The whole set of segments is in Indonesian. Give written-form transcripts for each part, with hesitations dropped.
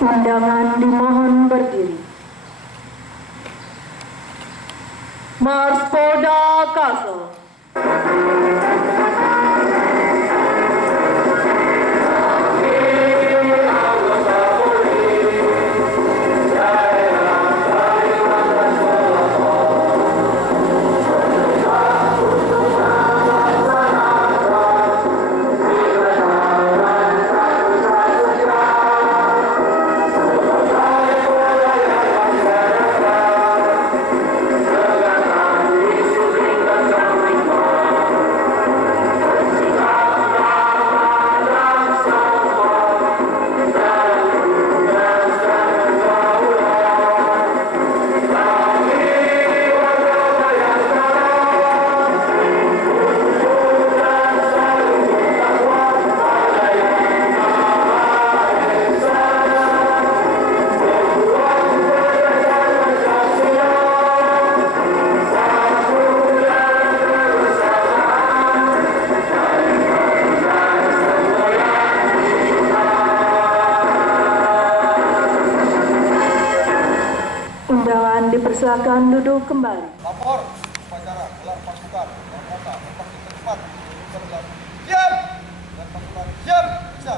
Undangan dimohon berdiri. Mars Polda Kalsel. Undangan dipersilakan duduk kembali. Lapor upacara gelar pasukan dan kota tempat cepat siap dan pasukan siap bisa.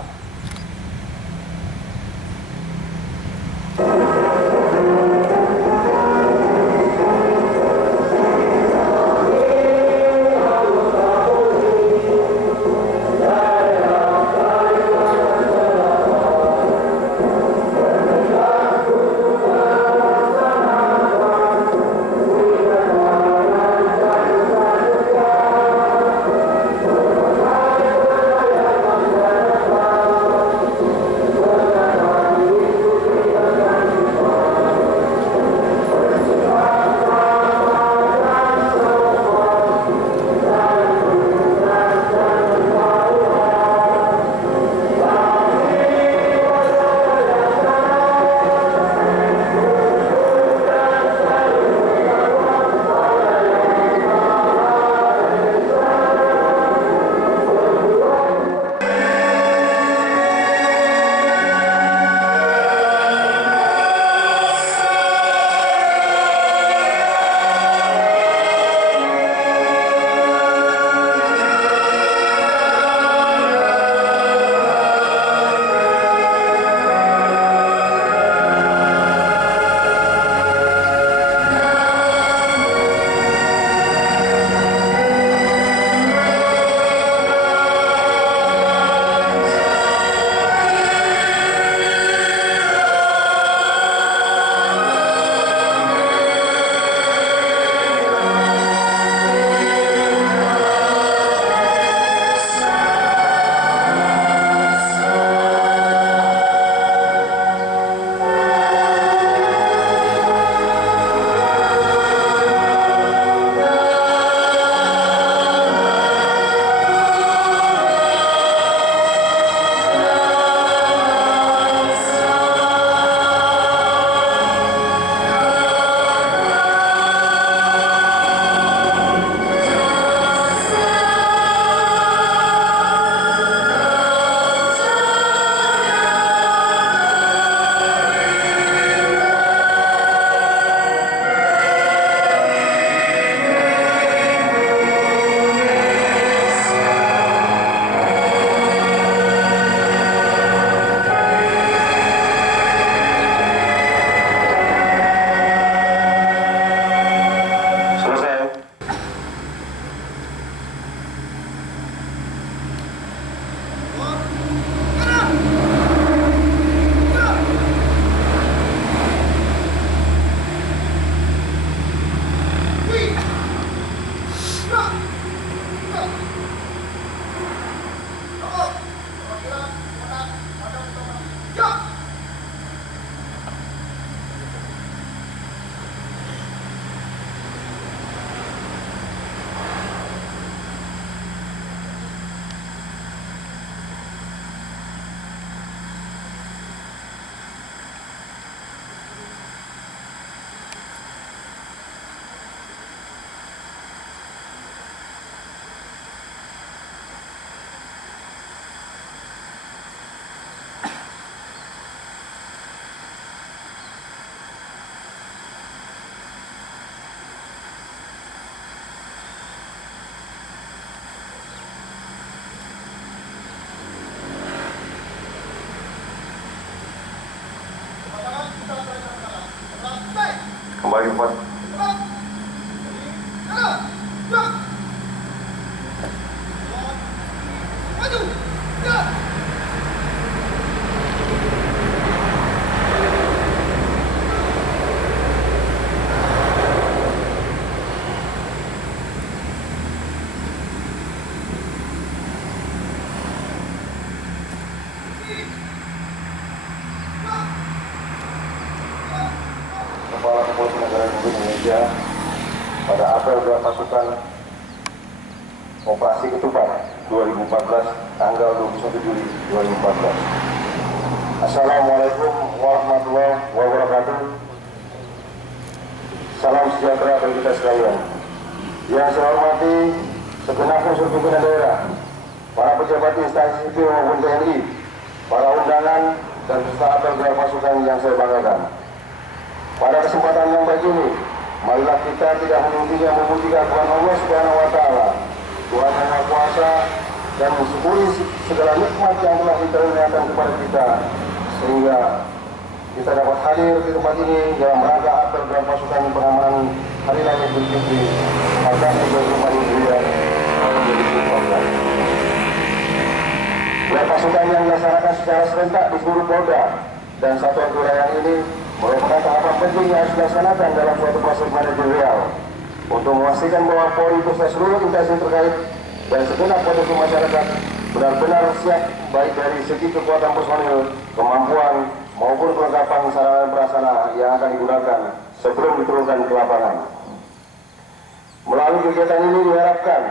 Kembali 4. Kepala Kepolisian Negara Republik Indonesia pada apel gelar pasukan Operasi Ketupat 2014 tanggal 21 Juli 2014. Assalamualaikum warahmatullahi wabarakatuh. Salam sejahtera bagi kita sekalian. Yang saya hormati segenap unsur pimpinan daerah, para pejabat instansi sipil maupun TNI, para undangan dan peserta apel gelar pasukan yang saya banggakan. Pada kesempatan yang baik ini, marilah kita tidak henti-hentinya memuji Tuhan Allah Subhanahu wa Ta'ala, Tuhan yang Maha Kuasa, dan mensyukuri segala nikmat yang telah dikaruniakan kepada kita, sehingga kita dapat hadir di tempat ini dalam rangka apel gelar pasukan pengamanan Hari Raya Idul Fitri 1445 Hijriah 2014. Gelar pasukan yang dilaksanakan secara serentak di seluruh Polda dan satuan kewilayahan ini merupakan tahapan penting yang harus dilaksanakan dalam suatu proses manajerial untuk memastikan bahwa Polri beserta seluruh instansi terkait dan segenap potensi masyarakat benar-benar siap baik dari segi kekuatan personil, kemampuan maupun kelengkapan sarana dan prasarana yang akan digunakan sebelum diturunkan ke lapangan. Melalui kegiatan ini diharapkan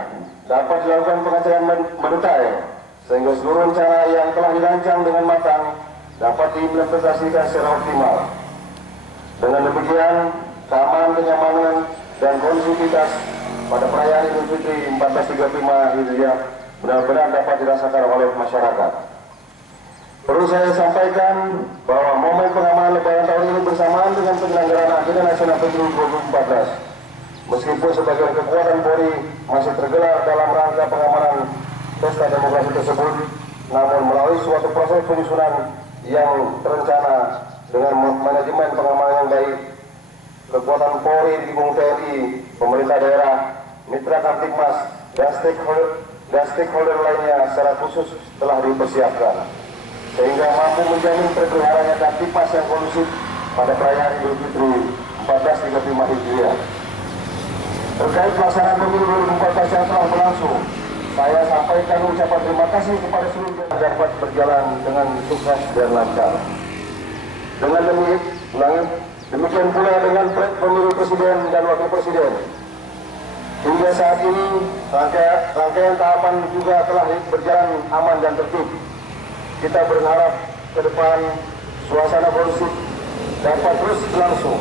dapat dilakukan pengecekan mendetail sehingga seluruh rencana yang telah dirancang dengan matang dapat diimplementasikan secara optimal. Dengan demikian, keamanan, kenyamanan, dan kondusivitas pada perayaan Idul Fitri 1445 Hijriah benar-benar dapat dirasakan oleh masyarakat. Perlu saya sampaikan bahwa momen pengamanan Lebaran tahun ini bersamaan dengan penyelenggaraan Agenda Nasional Pemilu 2014. Meskipun sebagian kekuatan Polri masih tergelar dalam rangka pengamanan pesta demokrasi tersebut, namun melalui suatu proses penyusunan yang terencana dengan manajemen pengamanan yang baik, kekuatan Polri didukung TNI, pemerintah daerah, mitra Kamtibmas, dan stakeholder lainnya secara khusus telah dipersiapkan, sehingga mampu menjamin terpeliharanya Kamtibmas yang kondusif pada perayaan Idul Fitri 1445 Hijriah. Terkait pelaksanaan pemilu 2014 yang telah berlangsung, saya sampaikan ucapan terima kasih kepada seluruh yang dapat berjalan dengan sukses dan lancar. Dengan demikian pula dengan pemilu presiden dan wakil presiden. Hingga saat ini rangkaian tahapan juga telah berjalan aman dan tertib. Kita berharap ke depan suasana kondusif dapat terus berlangsung,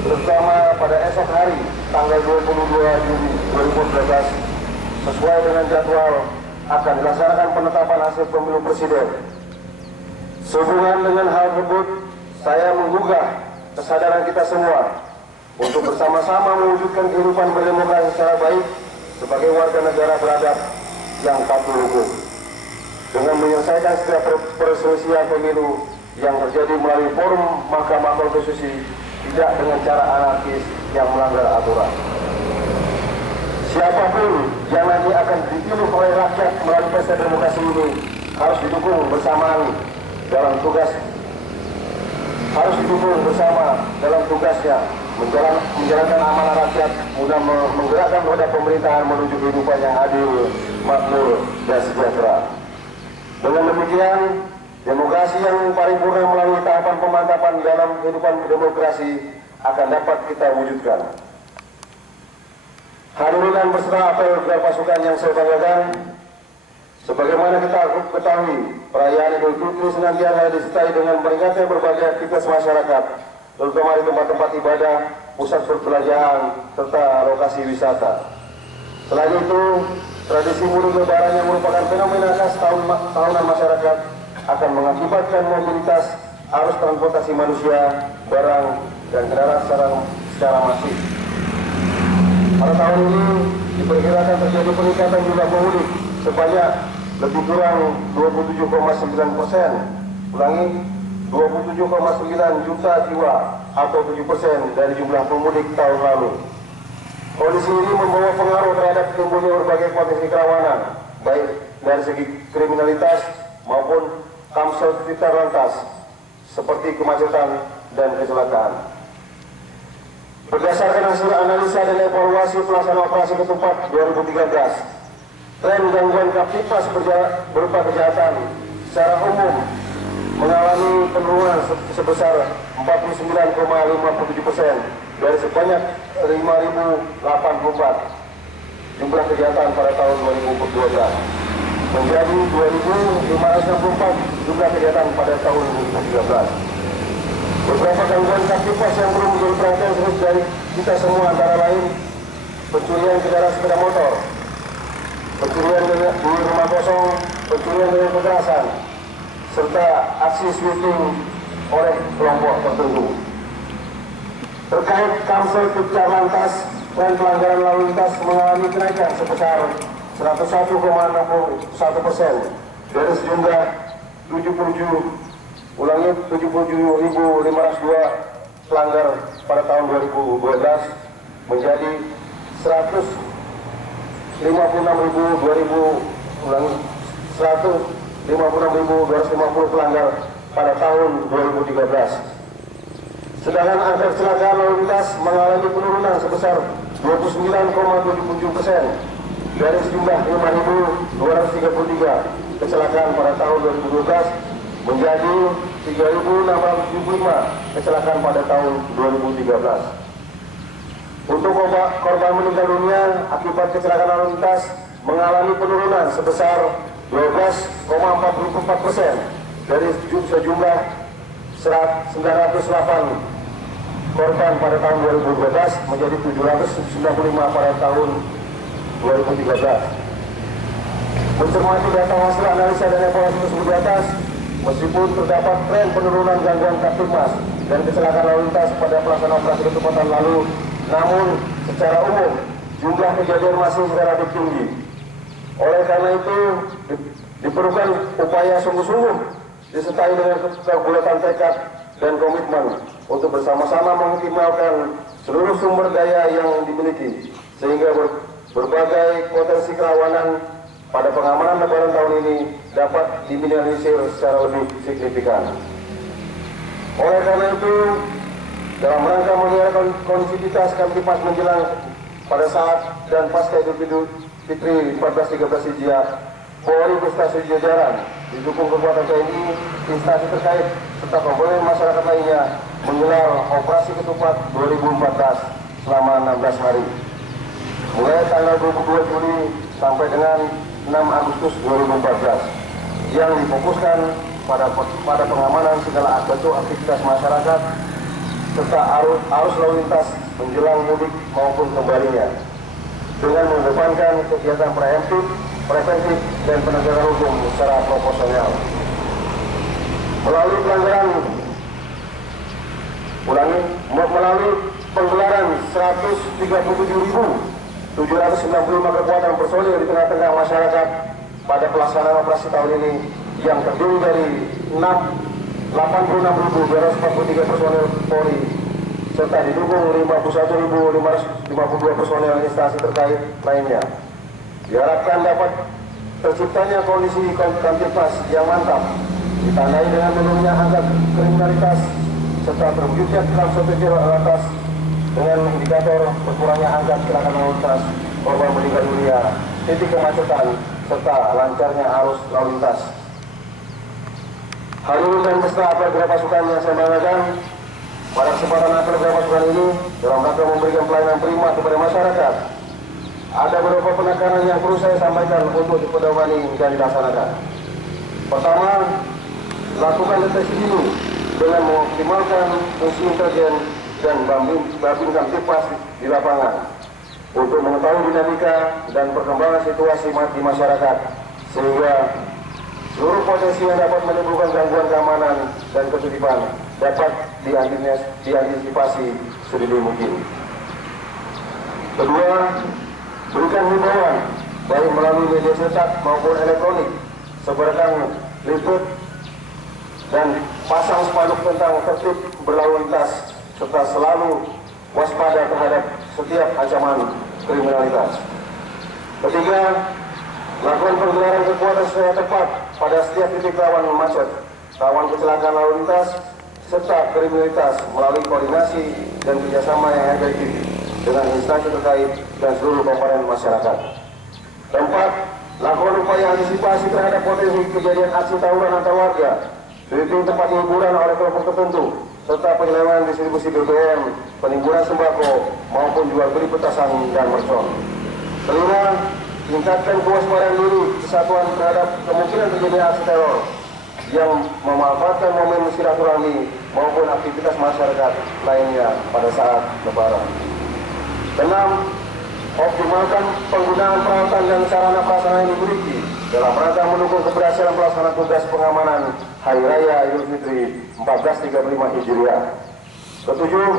terutama pada esok hari tanggal 22 Juli 2014 sesuai dengan jadwal akan dilaksanakan penetapan hasil pemilu presiden. Sehubungan dengan hal tersebut, saya menggugah kesadaran kita semua untuk bersama-sama mewujudkan kehidupan berdemokrasi secara baik sebagai warga negara beradab yang patuh hukum, dengan menyelesaikan setiap perselisihan pemilu yang terjadi melalui forum Mahkamah Konstitusi, tidak dengan cara anarkis yang melanggar aturan. Siapapun yang nanti akan dipilih oleh rakyat melalui pesta demokrasi ini harus didukung bersamaan dalam dalam tugasnya menjalankan amanah rakyat, guna menggerakkan roda pemerintahan menuju kehidupan yang adil, makmur, dan sejahtera. Dengan demikian, demokrasi yang paripurna melalui tahapan pemantapan dalam kehidupan demokrasi akan dapat kita wujudkan. Hadirin dan peserta apel gelar pasukan yang saya banggakan, sebagaimana kita ketahui, perayaan Idul Fitri senantiasa disertai dengan meningkatnya berbagai aktivitas masyarakat, terutama di tempat-tempat ibadah, pusat perbelanjaan, serta lokasi wisata. Selain itu, tradisi mudik Lebaran yang merupakan fenomena khas tahunan masyarakat akan mengakibatkan mobilitas arus transportasi manusia, barang, dan kendaraan secara masif. Pada tahun ini diperkirakan terjadi peningkatan jumlah pemudik sebanyak lebih kurang 27,9%. Ulangi, 27,9 juta jiwa atau 7% dari jumlah pemudik tahun lalu. Kondisi ini membawa pengaruh terhadap timbulnya berbagai potensi kerawanan, baik dari segi kriminalitas maupun kamsel sekitar lantas, seperti kemacetan dan kecelakaan. Berdasarkan hasil analisa dan evaluasi pelaksanaan operasi ketupat 2013, tren gangguan Kamtipmas berupa kejahatan secara umum mengalami penurunan sebesar 49,57% dari sebanyak 5.084 jumlah kejahatan pada tahun 2012 menjadi 2.564 jumlah kejahatan pada tahun 2013. Beberapa gangguan Kamtipmas yang belum menjadi perhatian serius dari kita semua antara lain pencurian kendaraan sepeda motor, pencurian di rumah kosong, pencurian dengan kekerasan, serta aksi sweeping oleh kelompok tertentu. Terkait kamsel sekitar lantas, tren pelanggaran lalu lintas mengalami kenaikan sebesar 101,61% dari sejumlah 77.502 pelanggar pada tahun 2012 menjadi 156.250 pelanggar pada tahun 2013. Sedangkan angka kecelakaan lalu lintas mengalami penurunan sebesar 29,77% dari sejumlah 5.233 kecelakaan pada tahun 2012 menjadi 3.675 kecelakaan pada tahun 2013. Untuk korban meninggal dunia akibat kecelakaan lalu lintas mengalami penurunan sebesar 12,44% dari sejumlah 908 korban pada tahun 2012 menjadi 795 pada tahun 2013. Mencermati data hasil analisa dan evaluasi tersebut di atas, meskipun terdapat tren penurunan gangguan Kamtipmas dan kecelakaan lalu lintas pada pelaksanaan operasi ketupatan lalu, namun secara umum jumlah kejadian masih relatif tinggi. Oleh karena itu diperlukan upaya sungguh-sungguh disertai dengan kebulatan tekad dan komitmen untuk bersama-sama mengoptimalkan seluruh sumber daya yang dimiliki sehingga berbagai potensi kerawanan pada pengamanan Lebaran tahun ini dapat diminimalisir secara lebih signifikan. Oleh karena itu, dalam rangka mengelak konsivitas Kamtipmas menjelang pada saat dan pasca Idul Fitri 1413 Hijriah, Polri beserta jajaran didukung kekuatan TNI, instansi terkait serta komponen masyarakat lainnya menggelar operasi ketupat 2014 selama 16 hari, mulai tanggal 22 Juli sampai dengan 6 Agustus 2014, yang difokuskan pada pengamanan segala bentuk aktivitas masyarakat serta arus lalu lintas menjelang mudik maupun kembalinya, dengan mengedepankan kegiatan preventif dan penegakan hukum secara proporsional. Melalui penggelaran 137.795 kekuatan personil di tengah-tengah masyarakat pada pelaksanaan operasi tahun ini yang terdiri dari 86.243 personil Polri serta didukung 51.552 personil instansi terkait lainnya. Diharapkan dapat terciptanya kondisi Kamtipmas yang mantap, ditandai dengan menurunnya angka kriminalitas serta terwujudnya transportasi lantas dengan indikator berkurangnya angka kecelakaan lalu lintas, korban meninggal dunia, titik kemacetan serta lancarnya arus lalu lintas. Hadirin dan peserta apel gerak pasukan yang saya banggakan, pada kesempatan apel gerak pasukan ini dalam rangka memberikan pelayanan prima kepada masyarakat, ada beberapa penekanan yang perlu saya sampaikan untuk dipedomani dan dilaksanakan. Pertama, lakukan deteksi dini dengan mengoptimalkan fungsi intelijen dan babin Kamtipmas di lapangan untuk mengetahui dinamika dan perkembangan situasi di masyarakat sehingga seluruh potensi yang dapat menimbulkan gangguan keamanan dan ketertiban dapat diantisipasi sedini mungkin. Kedua, berikan himbauan baik melalui media cetak maupun elektronik, sebarkan leaflet dan pasang spanduk tentang tertib berlalu lintas, serta selalu waspada terhadap setiap ancaman kriminalitas. Ketiga, lakukan pergerakan kekuatan secara tepat pada setiap titik rawan macet, rawan kecelakaan lalu lintas, serta kriminalitas melalui koordinasi dan kerjasama yang efektif dengan instansi terkait dan seluruh komponen masyarakat. Keempat, lakukan upaya antisipasi terhadap potensi kejadian aksi tawuran antar warga, sweeping tempat hiburan oleh kelompok tertentu, serta penyelewengan distribusi BBM, penimbunan sembako, maupun jual beli petasan dan mercon. Kelima, tingkatkan kewaspadaan diri kesatuan terhadap kemungkinan terjadinya aksi teror yang memanfaatkan momen silaturahmi maupun aktivitas masyarakat lainnya pada saat Lebaran. Keenam, optimalkan penggunaan peralatan dan sarana prasarana yang dimiliki dalam rangka mendukung keberhasilan pelaksanaan tugas pengamanan Hari Raya Idul Fitri 1435 Hijriah. Ketujuh,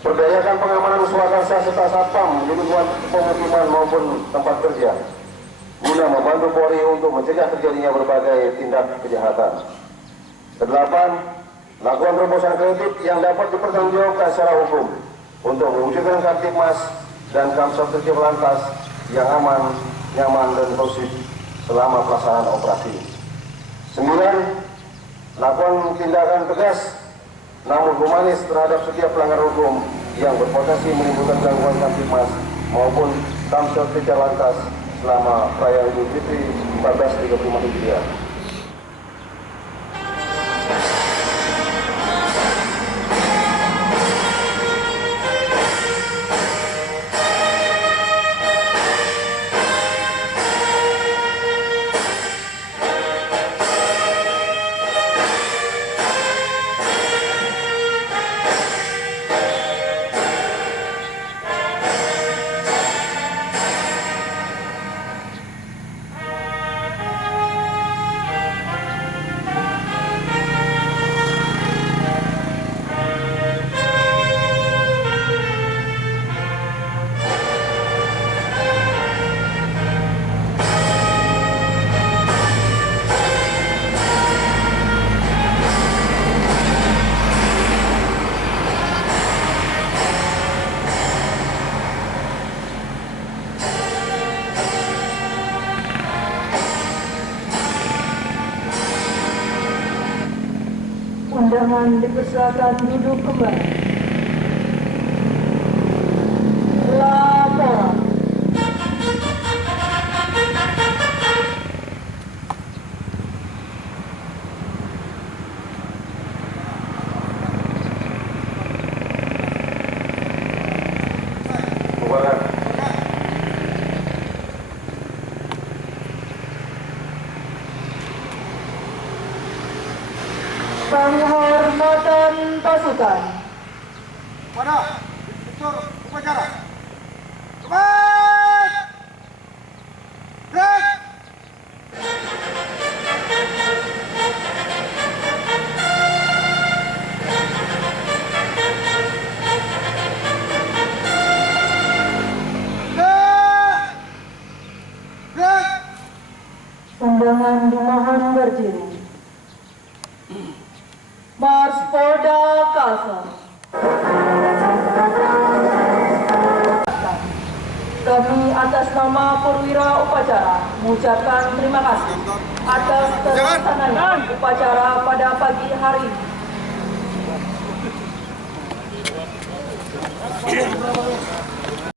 berdayakan pengamanan swakarsa serta satpam di lingkungan pemukiman maupun tempat kerja guna membantu Polri untuk mencegah terjadinya berbagai tindak kejahatan. Kedelapan, lakukan terobosan kreatif yang dapat dipertanggungjawabkan secara hukum untuk mewujudkan Kamtibmas dan Kamsat Tertib Lantas yang aman, nyaman, dan kondusif selama pelaksanaan operasi. 9. Lakukan tindakan tegas namun humanis terhadap setiap pelanggar hukum yang berpotensi menimbulkan gangguan Kamtibmas maupun Kamsat Tertib Lantas selama perayaan Idul Fitri 1435 Hijriah. Undangan dipersilakan duduk kembali. Laporan. Penghormatan pasukan. Pada instruktur upacara. Cepat! Break! Undangan dimohon berdiri. Mars Polda Kalsel. Kami atas nama perwira upacara mengucapkan terima kasih atas terlaksananya upacara pada pagi hari ini.